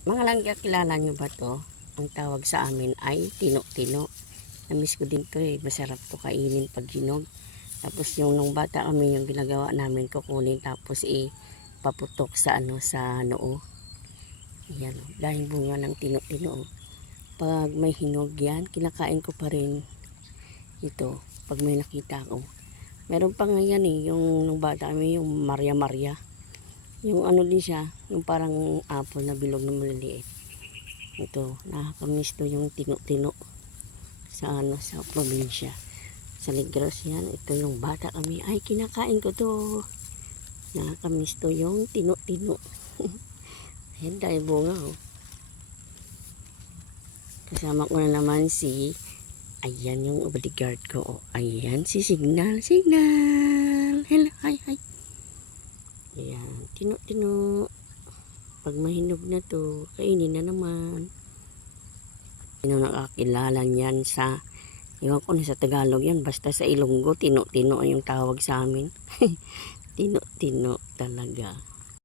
Mga langga, kilala nyo ba to? Ang tawag sa amin ay tino-tino. Namiss ko din to eh. Masarap to kainin pag hinog. Tapos yung nung bata kami yung ginagawa namin kukunin tapos ipaputok sa ano sa noo. Yan. oh. Dahil bunga ng tino-tino. oh. Pag may hinog yan, kinakain ko pa rin ito. Pag may nakita ko. Meron pa nga yan eh. Yung nung bata kami yung Maria Maria. Yung ano din siya, yung parang apple na bilog na maliliit. Ito, nakakamiss to yung tino-tino sa ano, sa probinsya. Sa Negros yan, ito yung bata kami. Ay, kinakain ko to. Nakakamiss to yung tino-tino. Ayan, dahil bunga oh. Kasama ko na naman si Ayan yung bodyguard ko. Oh. Ayan si Signal. Signal. Tino-tino. Pag mahinog na to, kainin na naman. Sino nakakilala niyan sa Iwan ko na sa Tagalog yan. Basta sa Ilonggo, tino-tino yung tawag sa amin. tino-tino talaga.